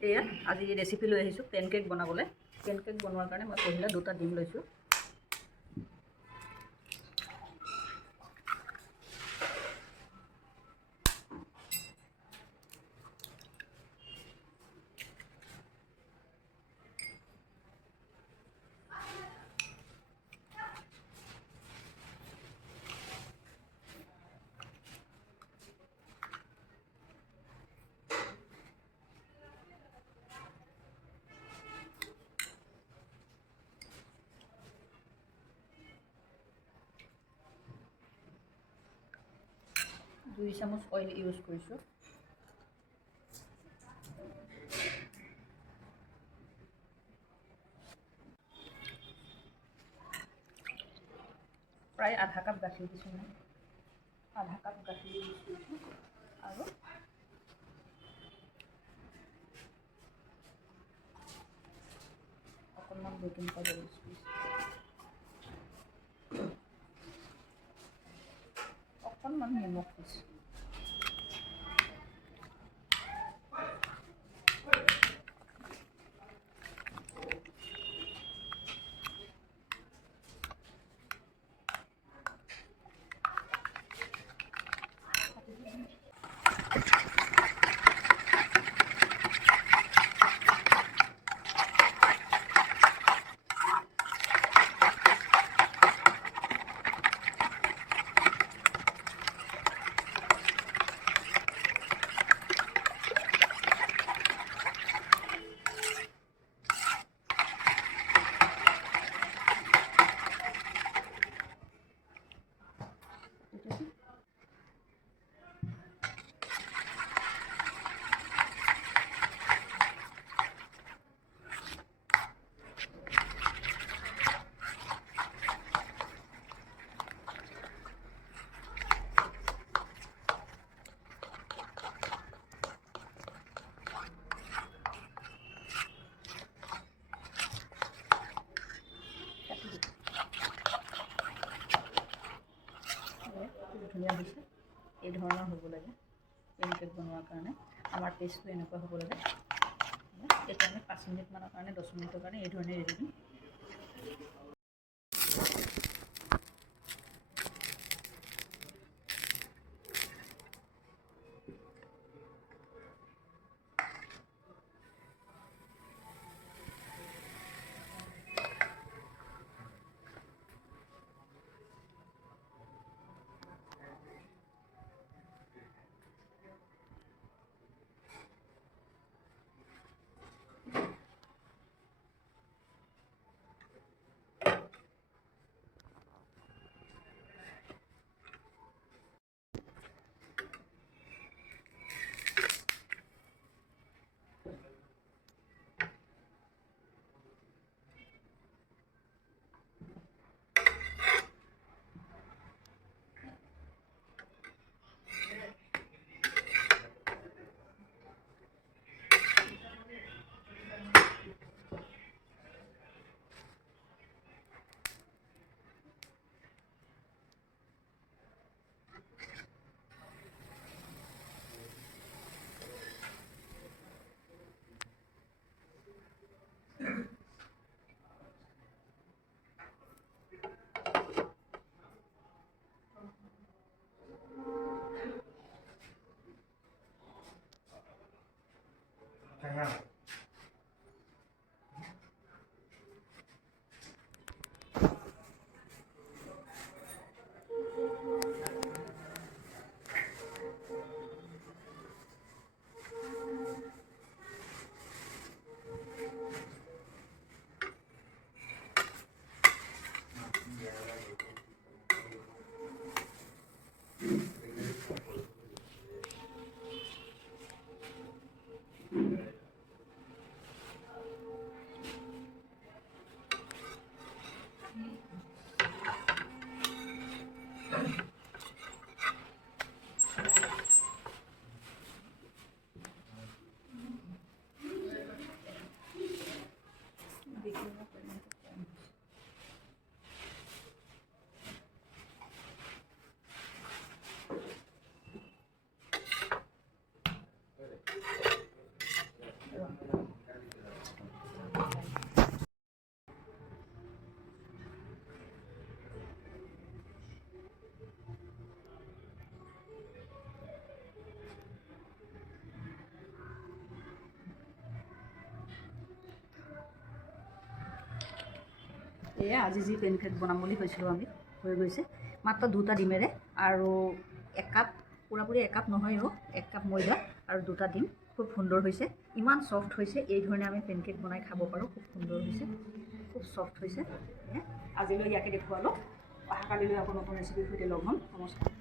এয়া আজি ৰেচিপি লৈ আহিছোঁ পেনকেক বনাবলৈ। পেনকেক বনোৱাৰ কাৰণে মই পহিলা 2টা ডিম লৈছোঁ। দুই চামুচ অইল ইউজ কৰিছোঁ। প্ৰায় আধা কাপ গাখীৰ দিছোঁ মই। আধা কাপ গাখীৰ ইউজ কৰিছোঁ আৰু অকণমান বেকিং পাউডাৰ ইউজ কৰিছোঁ। অকণমান নিমখ দিছোঁ। ধুনীয়া হৈছে। এই ধৰণৰ হ'ব লাগে পেনকেক বনোৱাৰ কাৰণে। আমাৰ পেষ্টটো এনেকুৱা হ'ব লাগে। এতিয়া আমি 5 মিনিটমানৰ কাৰণে 10 মিনিটৰ কাৰণে এই ধৰণে এৰি দিম। এয়া আজি যি পেনকেক বনাম বুলি কৈছিলোঁ আমি হৈ গৈছে মাত্ৰ 2টা ডিমেৰে আৰু 1 কাপ পুৰাপুৰি 1 কাপ নহয়ও 1 কাপ ময়দা আৰু 2টা ডিম খুব সুন্দৰ হৈছে ইমান সফ্ট হৈছে এই ধৰণে আমি পেনকেক বনাই খাব পাৰোঁ খুব সুন্দৰ হৈছে খুব সফ্ট হৈছে আজিলৈ ইয়াকে দেখুৱালোঁ অহাকালিলৈ আকৌ নতুন ৰেচিপিৰ সৈতে লগ হ'ম নমস্কাৰ